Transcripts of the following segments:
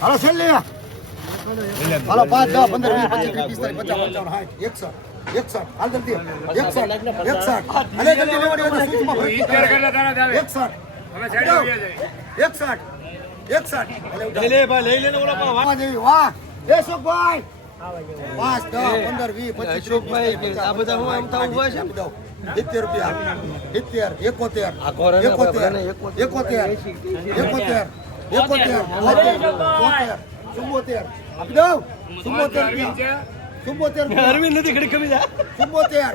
હાલો છેલ્લે હાલો 5 10 15 20 25 30 40 50 55 60 61 હાલ જલ્દી 61 અલે જલ્દી લેવાની હોય તો સૂચમાં ભરી 61 લે ભાઈ લઈ લેને ઓલા વાહ જેવી વાહ એ સુખભાઈ 5 10 15 20 25 રૂપિયા આ બધા હું એમ થાવ ઉભા છે 70 રૂપિયા 70 71 આપી દો 74 અરવિંદ નથી ઘડી કમી જા 74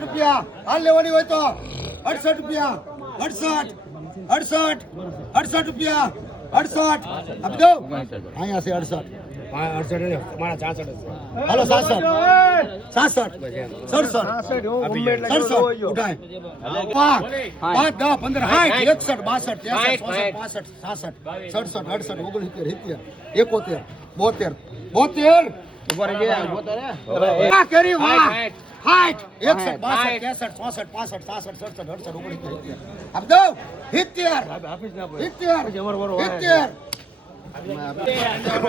રૂપિયા હાલ લેવાની હોય તો 68 રૂપિયા 68 રૂપિયા 68 આપી દો અહીંયા છે 68 મારા 66 હાલો 67 ઉઠાય 5 10 15 61 72 કેરી વાહ 61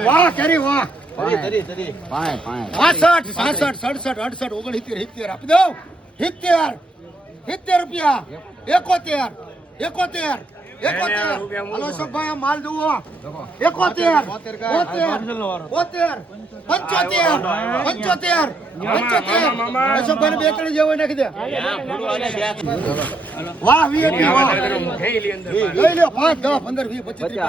વાહ કેરી વાહ 65 67 68 69 આપી દો 70 રૂપિયા 71 હાલો સભાઈ માલ દુઓ 71 બે કડી જેવો નાખી દે વાહ વીએપી વાહ લઈ લો 5 10 15 20 25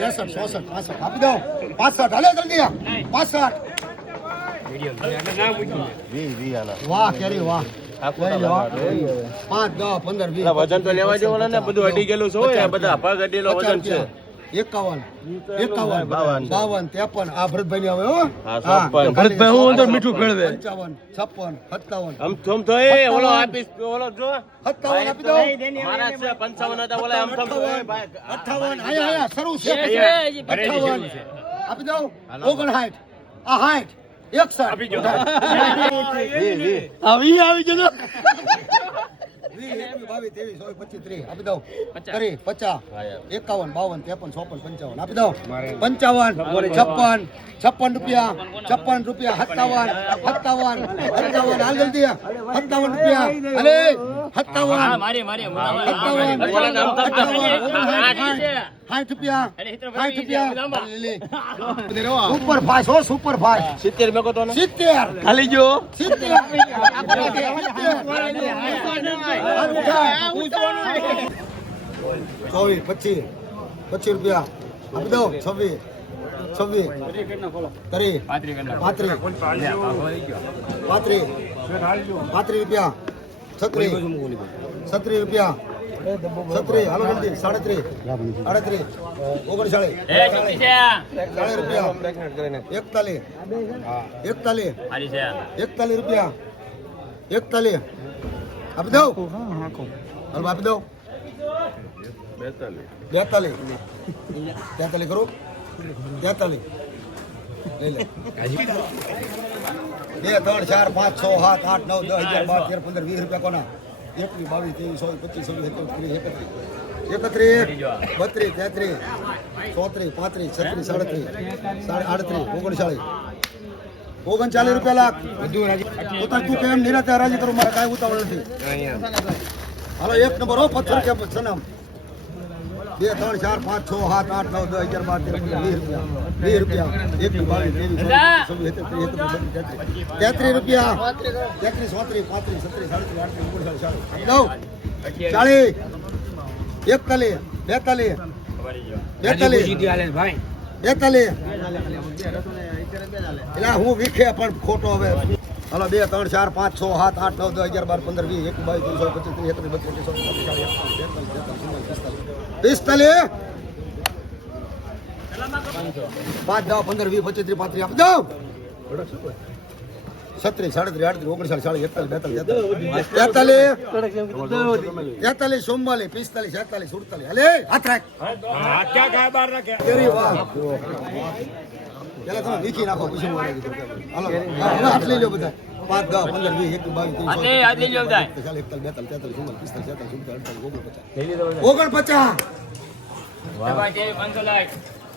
30 61 આપી દો 65 હાલે જલ્દી 65 વાહ કેરી વાહ 5 10 15 20 વજન તો લેવા જેવો ને બધું અડી ગયેલું છે બધા પગ અડીલો વજન છે 51 52 53 આ ભરતભાઈ આવે હો ભરતભાઈ હું અંદર મીઠું ભેળવે 55 56 57 આમ થમ તો એ ઓલો આપીસ ઓલો જો 57 આપી દો મારા છે 55 હતા ઓલા આમ થમ તો 58 આયા શરૂ છે 58 આપી દો 59 આ 60 આપી જો આવી જજો 20 22 23 25 આપી દો 50 51 52 53 54 55 આપી દો 55 56 રૂપિયા 57 હાલ જલ્દી 57 રૂપિયા અલે 57 મારી 60 સુપર ફાસ્ટ હો સુપર ફાસ્ટ 70 મેકો તો 70 ખાલી જો 70 25 રૂપિયા આપી દો 26 30 35 રૂપિયા 36 રૂપિયા 36 હાલો જલ્દી 37 38 39 રૂપિયા 41 રૂપિયા 41 આપી દો હાલ આપી દો 42 કરું 43 લઈ લે 2 3 4 5 6 7 8 9 10 11 12 13 15 20 રૂપિયા કોના 21 22 23 24 25 26 27 32 33 34 35 36 39 રૂપિયા લાખ તું કેમ નિરાતે હરાજી કરું મારે કાંઈ ઉતાવળ નથી હાલો 1 નંબર હો 25 રૂપિયા સનમ 2 3 4 5 6 7 8 9 10 11 12 13 20 રૂપિયા 33 રૂપિયા 33 34 35 36 37 38 39 40 41 42 42 42 એલા હું વિખે પણ ખોટો હવે હાલો 2 3 4 5 6 7 8 9 10 11 12 15 20 21 22 23 24 5 10 15 20 25 30 35 આપી દો 36 37 38 39 40 43 44 હાલે હાથ રાખ કેરી વાહ પેલા તમે નીચે નાખો પછી હું હાલો હવે હાથ લઈ લો બધા 5 10 15 20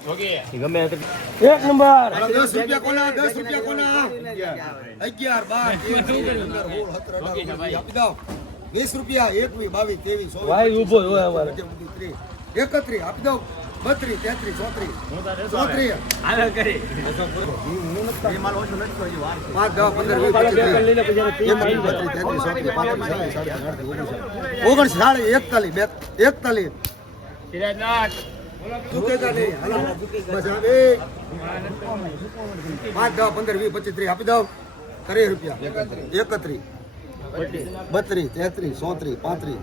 21 એક નંબર 10 રૂપિયા કોના 11 12 13 14 15 16 17 આપી દો 20 રૂપિયા 21 22 23 ભાઈ ઊભો હોય અમારે 31 આપી દો 32 33 34 આગળ કરી 5 10 15 20 આપી દો 30 રૂપિયા 31 32 33 34 35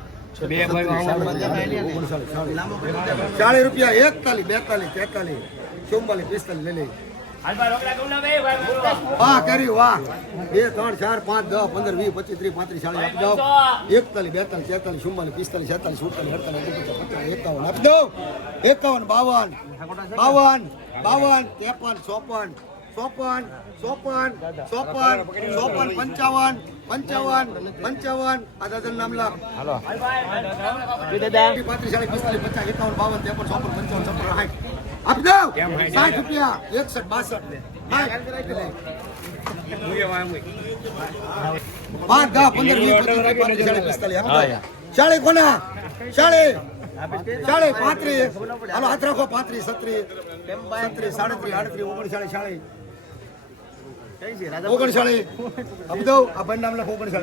40 રૂપિયા 41 42 43 44 45 લઈ લે વાહ કરી વાહ 2 3 4 5 10 15 20 25 30 35 40 આપી દો 41 42 43 44 45 46 આ દાદા નામ લા હાલો 35 40 45 50 51 52 આપી દો આ બંને નામ લખો 39 5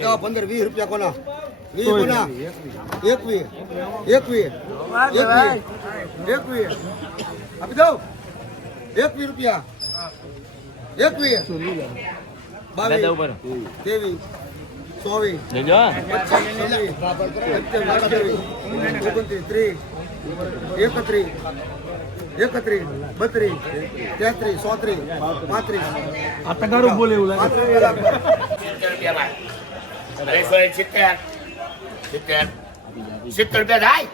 10 15 20 રૂપિયા કોના 20 કોના 21 આપી દો 21 રૂપિયા 21 22 23 બોલે એવું લાગે 70 રૂપિયા થાય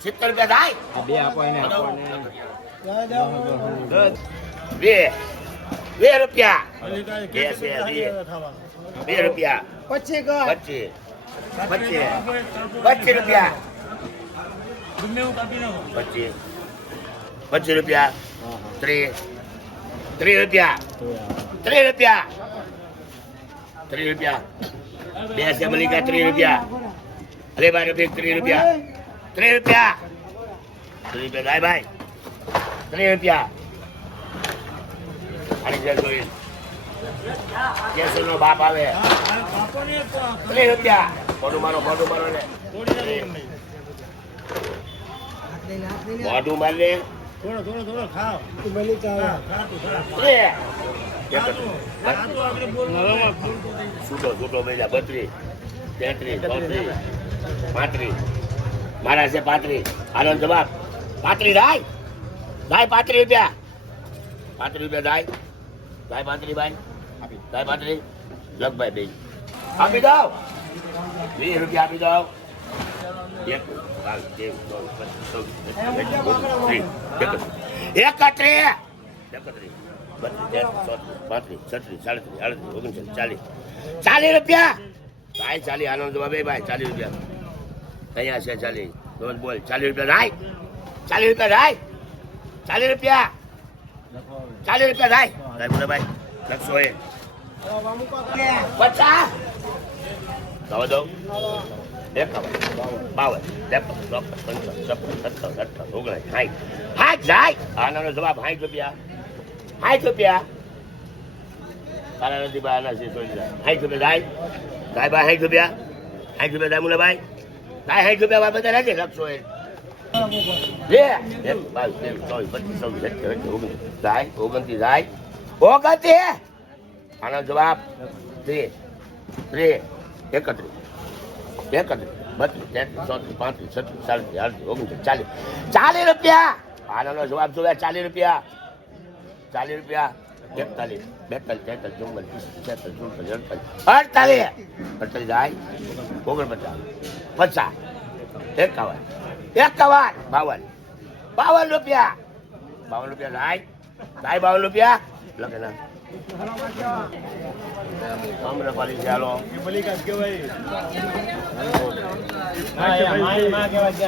70 રૂપિયા થાય બે આપો એને બે રૂપિયા 2 રૂપિયા 25 રૂપિયા 25 રૂપિયા 30 રૂપિયા 30 રૂપિયા 30 રૂપિયા 2 છે મલિકા 30 રૂપિયા અરે ભાઈ રૂપિયા 30 રૂપિયા 30 રૂપિયા 30 રૂપિયા ભાઈ 30 રૂપિયા અને જેસો નો બાપ આવે 30 રૂપિયા મોઢું મારો ને મોઢું માર લે થોડો ખાઓ છૂટો મેળા 32 33 34 35 મારા છે 35 આનો જવાબ 35 થાય 35 રૂપિયા 35 રૂપિયા થાય 35 ભાઈ થાય 35 લગભાઈ બે આપી દો 20 રૂપિયા આપી દો 40 રૂપિયા ભાઈ 40 આનંદ ભાઈ 40 રૂપિયા અહીંયા છે 40 બોલ 40 રૂપિયા થાય 40 રૂપિયા થાય 40 રૂપિયા 40 રૂપિયા થાય ભાઈ લખશો એ 50 દવા દો 51 52 53 54 55 56 57 58 60 જાય આનો જવાબ 60 રૂપિયા 60 રૂપિયા તારા નથી બહારના છે 60 રૂપિયા જાય ભાઈ 60 રૂપિયા 60 રૂપિયા જાય મુલાભાઈ જાય 60 રૂપિયા બધા રાખે લખશો એ લે 1 22 23 24 25 26 27 29 જાય આનો જવાબ 30 31 32 33 34 35 36 37 38 39 40 રૂપિયા આનો જવાબ જોયા 40 રૂપિયા 40 રૂપિયા 41 42 43 44 45 48 જાય 49 50 51 52 રૂપિયા 52 જાય 52 રૂપિયા લખે ના આમ્રપાલી ચાલો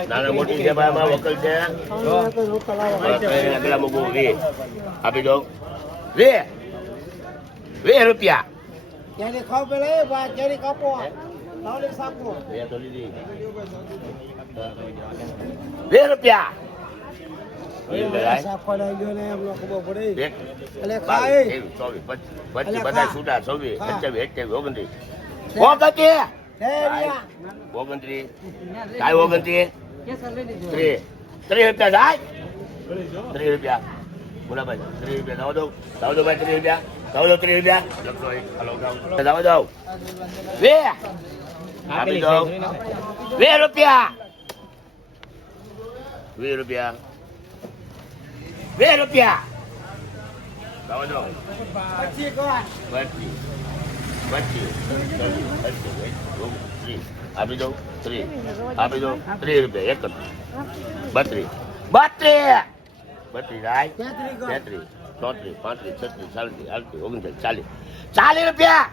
નાના મોટી છે ભાઈ માં વકલ છે આગલા મૂકવું 20 આપી દો 20 રૂપિયા ક્યારે ખાવ પેલા એ બા ક્યારે કાપો તાવલે સાપો બે તો લીધી 20 રૂપિયા સાપડા ગયો ને એમ ખબર પડે એક એટલે ખાય 24 25 બધા છૂટા 26 28 29 30 રૂપિયા જાય 30 રૂપિયા બોલા ભાઈ 30 રૂપિયા દાવ દો ભાઈ 30 રૂપિયા દાવ દો 30 રૂપિયા લખો દાવ દો 20 આપી દો 20 રૂપિયા 20 રૂપિયા 20 રૂપિયા દાવ દો 25 આપી દો 30 આપી દો 30 રૂપિયા 31 32 જાય 33 34 35 36 37 38 39 40 રૂપિયા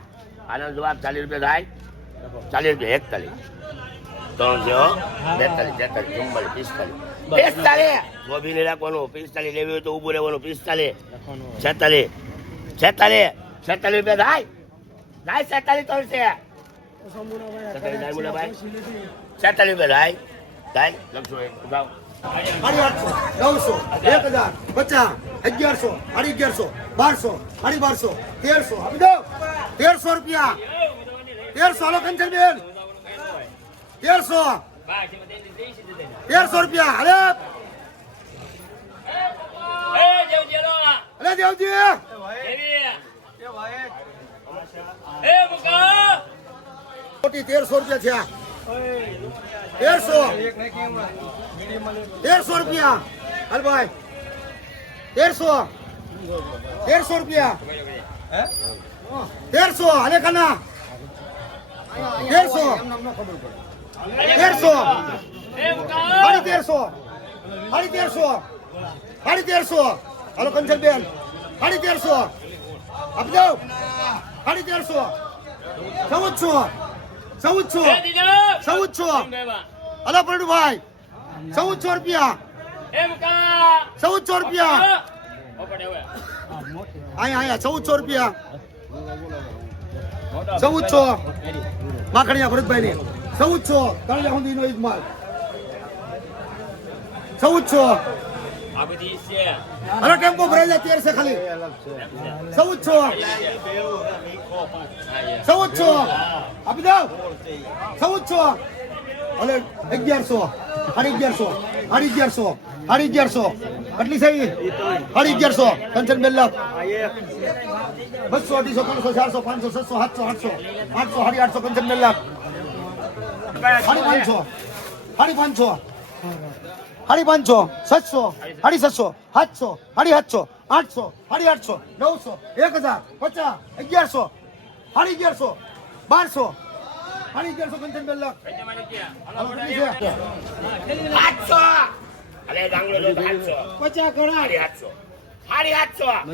આનો જવાબ 40 રૂપિયા થાય 40 રૂપિયા 41 45 ગોભી ને રાખવાનું 45 લેવી હોય તો ઉભું રહેવાનું 45 46 રૂપિયા થાય 47 તો છે 47 મુલાભાઈ 47 રૂપિયા થાય લખશો જાઓ 800 900 1000 50 1100 1100 1200 1300 આપી દો 1300 રૂપિયા 1300 હાલો કંચન બેન 1300 રૂપિયા અરે દેવજી મોટી 1300 રૂપિયા થયા 1300 રૂપિયા હાલ ભાઈ 1300 રૂપિયા 1300 હાલે કાના 1300 1300 હાલો કંચન બેન 1350 આપી દો 1350 1400 અલા પડુભાઈ 1400 રૂપિયા 1400 રૂપિયા અહીંયા 1400 રૂપિયા 1400 માખણિયા ભરતભાઈ ને 1400 તળિયા સુધી નો માલ 1400 અરે ટેમ્પો ભરાઈ જાય 1300 ખાલી 1400 આપી દો 1400 અલે 1100 1100 કેટલી થઈ 1100 કંચન બેલ્લા 200 250 300 400 500 600 700 800 800 કંચન બેલ્લા 550 550 700 750 800 800 900 1000 50 1100 1100 1200 કંચન બેલ્લા 800 અલે ગાંગડો જો 800 50 ગણા 800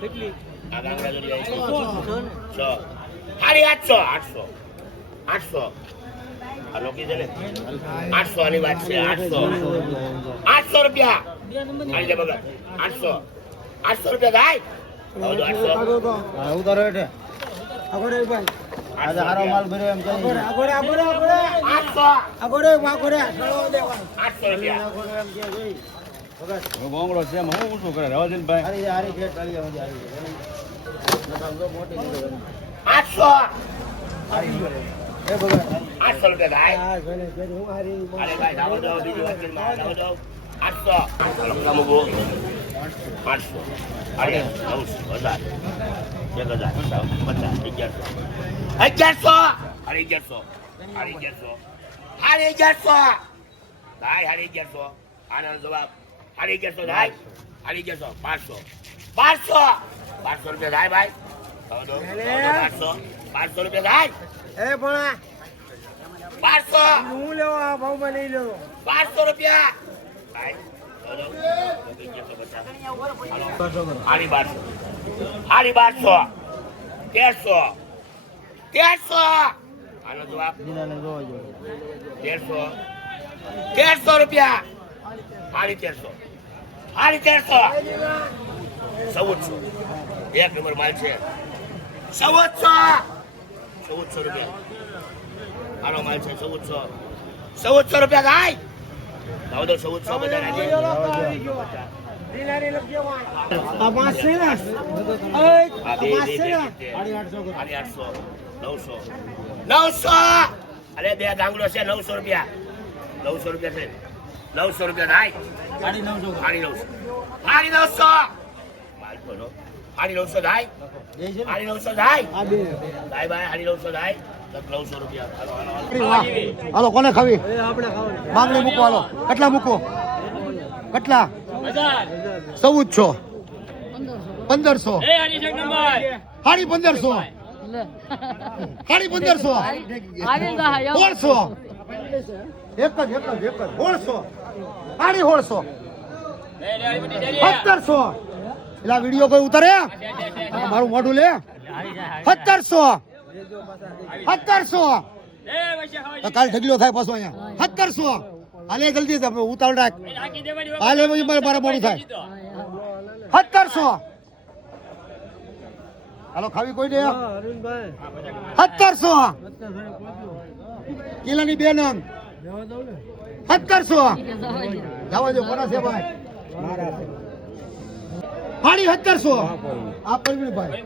કેટલી આ ગાંગડા જો લઈ 800 આ લોકી છે ને 800 આની વાત છે 800 રૂપિયા આઈ લે બગા 800 રૂપિયા થાય ઉતારો એટલે આગળ ભાઈ આજે હારો માલ ભર્યો એમ કહી આગળ 800 આગળ 800 રૂપિયા ગોંગડો છે એમાં હું ઊંચું કરે રવા દે ને ભાઈ હારી હારી ઘેર ચાલી આવી હારી મોટી નીકળે. 800 એ ભગત 800 રૂપિયા થાય હા જોઈને જોઈને હું હારી અરે ભાઈ જાઓ જાઓ બીજી વાત કરી જાઓ જાઓ 800 લખલા મૂકો 800 અરે 900 1000 1000 50 1100 અરે 1100 અરે 1100 અરે 1100 થાય અરે 1100 આનો જવાબ અરે 1100 થાય અરે 1100 500 500 રૂપિયા થાય ભાઈ જાઓ જાઓ 500 રૂપિયા થાય એ ભણા 500 હું લેવો આ ભાવમાં નહીં લેવો 500 રૂપિયા ભાઈ હારી 1200 હારી 1200 1300 આનો જવાબ 1300 રૂપિયા હારી 1300 હારી 1300 1400 એક નંબર માલ છે 1400 રૂપિયા આનો માલ છે 1400 રૂપિયા થાય જાઓ તો 1400 બધા રાજે આ પાંચ છે ને આ બે હારી 800 હારી 800 900 અરે બે ગાંગડો છે 900 રૂપિયા 900 રૂપિયા છે 900 રૂપિયા થાય હારી 900 હારી 900 માલ બોલો હારી 900 થાય હારી 900 થાય આ બે ભાઈ ભાઈ હારી 900 થાય 900 રૂપિયા હાલો હાલો હાલો કોને ખાવી આપણે ખાવાનું માંગણી મૂકો હાલો કેટલા મૂકો કેટલા 1400 1500 હાડી 1500 હાડી 1500 1600 એક જ 1600 હાડી 1600 1700 એલા વિડિયો કોઈ ઉતારે મારું મોઢું લે 1700 કાલ ઢગલો થાય પાછો અહીંયા 1700 હાલે જલ્દી તમે ઉતાવળ રાખ હાલે પછી મારે મોડું થાય 1700 હાલો ખાવી કોઈ દે 1700 કિલાની બે નંગ 1700 જવા દો કોના છે ભાઈ હાડી 1700 આ પરવીણભાઈ